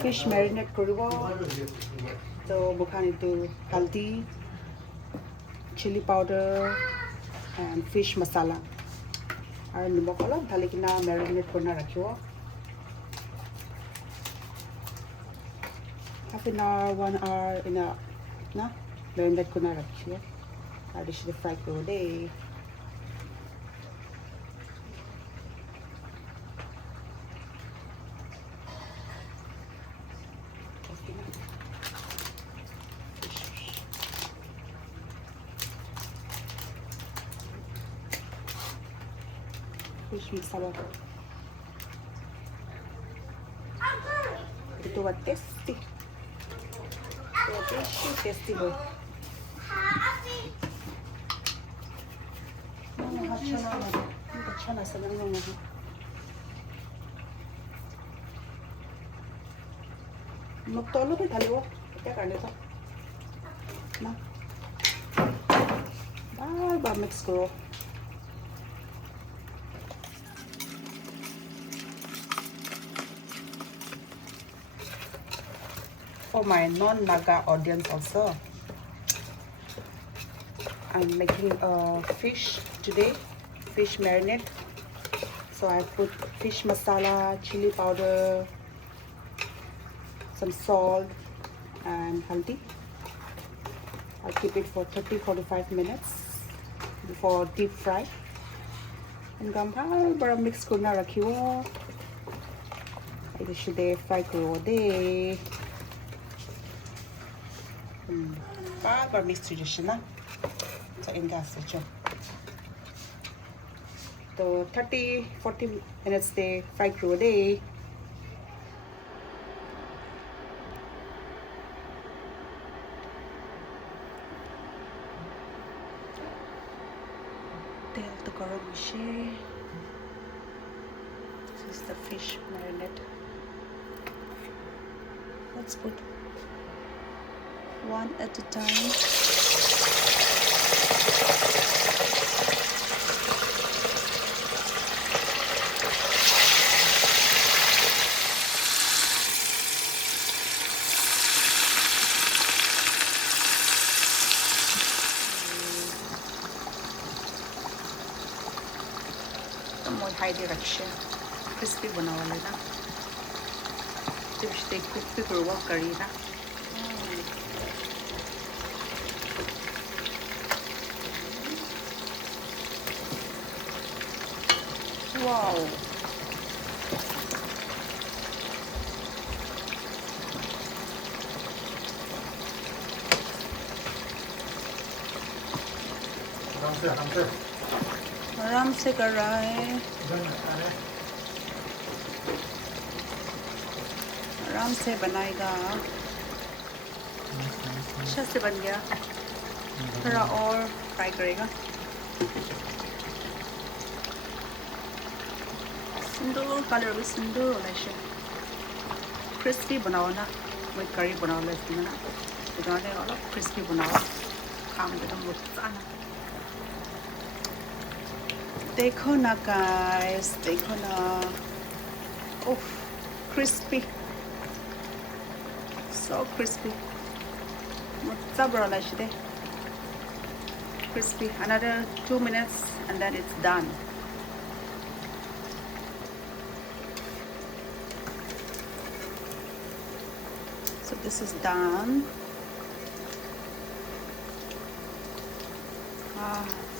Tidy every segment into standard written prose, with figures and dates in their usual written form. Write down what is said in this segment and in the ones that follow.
fish marinate koribo. So bukan itu haldi, chili powder, and fish masala. Aru nimok olop dhali kina marinate korna rakhibo. Half an hour, 1 hour ina na marinate korna rakhibo. Aru dishde fry koribo dei. Fish masala. Ito wa tasty. Tasty boy. Chana sa lang nung magtolo ba dalawa? Kaya karne to. Na. Ba mix ko. For my non-Naga audience also, I'm making a fish today, fish marinade. So I put fish masala, chili powder, some salt and haldi. I'll keep it for 30-45 minutes before deep fry. And gampal bara mix kurna rakhiwo. Ito shide fry kuro de. Bara mix tradition na. So in gas secho. So 30-40 minutes de fry kuro de. Tel to garam mishi. This is the fish marinade. Let's put one at a time. More high direction. Crispy बनावाले ना. जब stake crispy करूँगा करी ना. Wow. आराम से कर रहा है. आराम से बनाएगा. अच्छा से बन गया. थोड़ा और फ्राई करेगा. सुंदर कलर भी सुंदर होना चाहिए. क्रिस्पी बनाओ ना. मैं करी बनाओ लेती हूँ ना. इधर वाला क्रिस्पी बनाओ. काम के तो मुझे आना. देखो ना guys, देखो ना. Oh, crispy. So crispy. मुझे बड़ा लगे. Crispy. Another 2 minutes and then it's done. So this is done.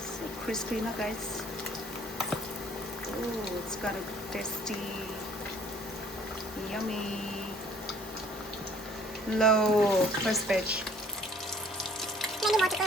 So crispy na guys. Oh, it's got a tasty, yummy, low first batch. Many more to go.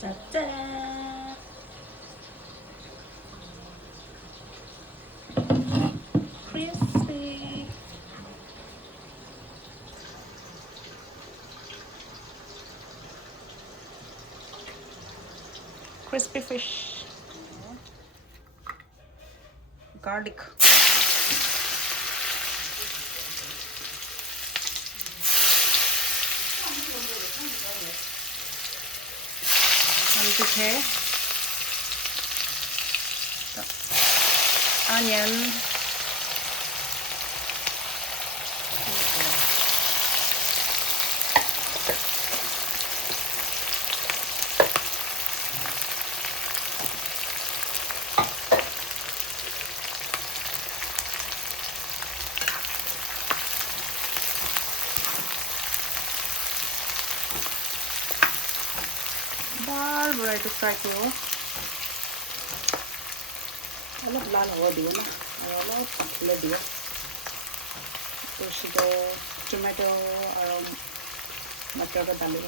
Ta-da! Crispy. crispy fish. Garlic. Onion. Barbara to fry ko. অলপ লাল হ'ব দিব না আৰু অলপ পাতলা দিব তাৰপিছত tomato আৰু মটৰটো ডালিব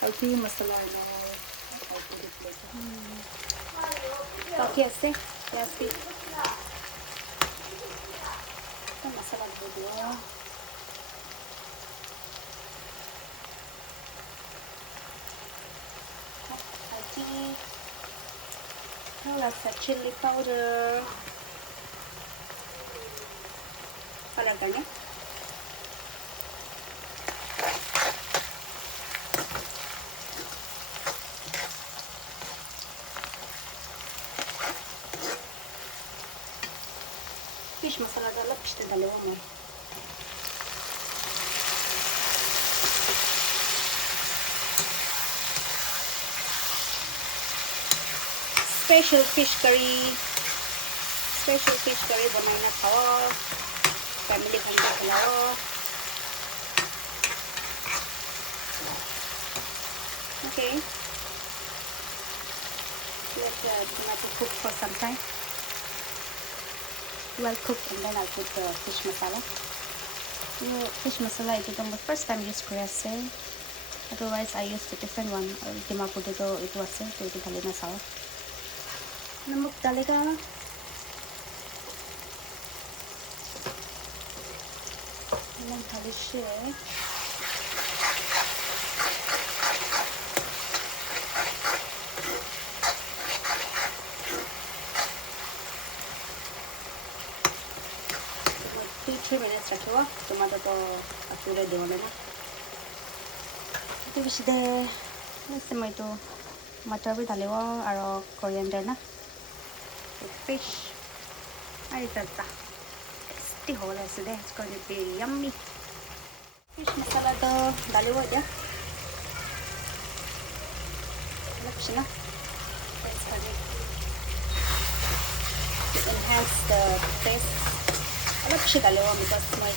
হলদি মছলা বাকী আছে পিঁয়াজ মছলা দিব দিব That's a chili powder. Color करने. Fish masala डाला पिछले डाले वो मैं. Special fish curry बनाना खाओ family खाना खिलाओ okay let the tomato cook for some time well cooked and then I'll put the fish masala fish masala is the first time use Korea otherwise I used a different one Dimapur it was so it was na sao नमक डालेगा नमक डाले से two minutes रखेगा टमाटर तो पूरे दे लेना तो इस दे ऐसे मैं तो मटर भी डालेगा और कोरिएंडर ना fish I did that tasty whole as today it's going to be yummy fish masala to dalawa dia lapsina it's going to enhance the taste lapsi dalawa because my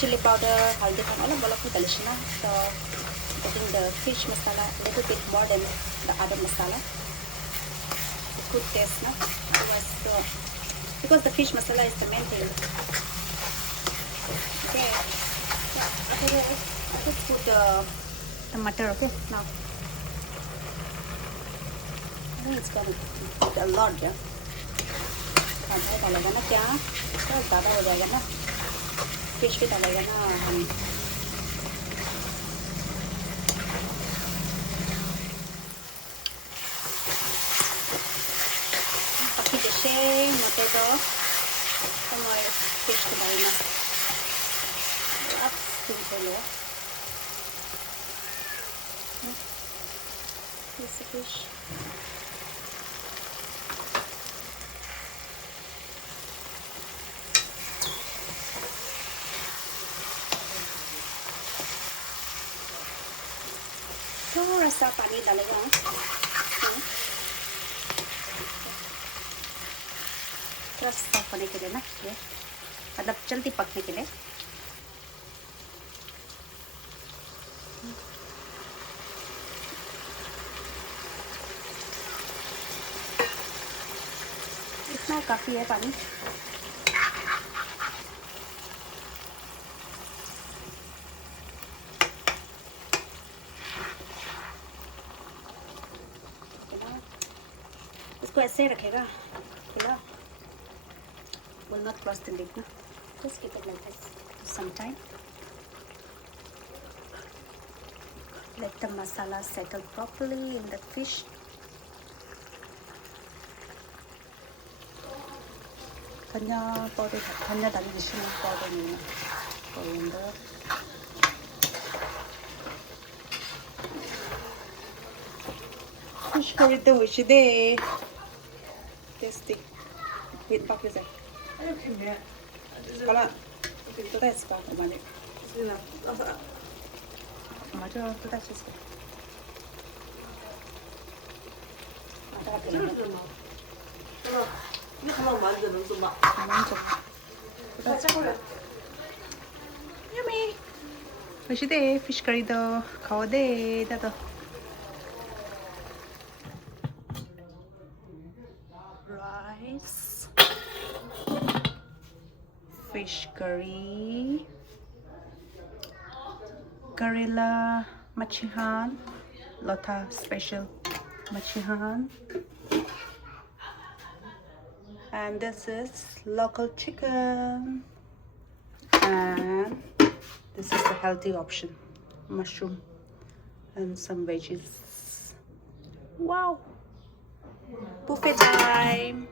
chili powder haldi kan all bolak dalishna so putting the fish masala a little bit more than the other masala good taste no because the fish masala is the main thing okay okay let's put the tomato okay now I think it's gonna put a lot yeah खाना डालेगा ना क्या तो ज़्यादा हो जाएगा ना fish भी डालेगा ना हम motor do sama fish ko dahil na up simple this fish थोड़ा सा पानी डालेगा साफ होने के लिए ना ये मतलब जल्दी पकने के लिए इतना काफी है पानी इसको ऐसे रखेगा खुला will not cross the lid no? Just keep it like this for some time Let the masala settle properly in the fish. Dhania powder, dhania additional powder name. Coriander. Fish curry the wish day. Tasty. Wait, pop is it? 이렇게 Hola. 또 다시 봐, 어머니. 그냥 맞아, 또 다시 봐. 찌르잖아. 이거 가만 만드는 막 먼저. 살짝 올려. Yummy. Wish day, fish curry do. Kawa day, dato. Rice. Fish curry. Karela machihan. Lota special machihan. And this is local chicken. And this is the healthy option, mushroom and some veggies. Wow, buffet time.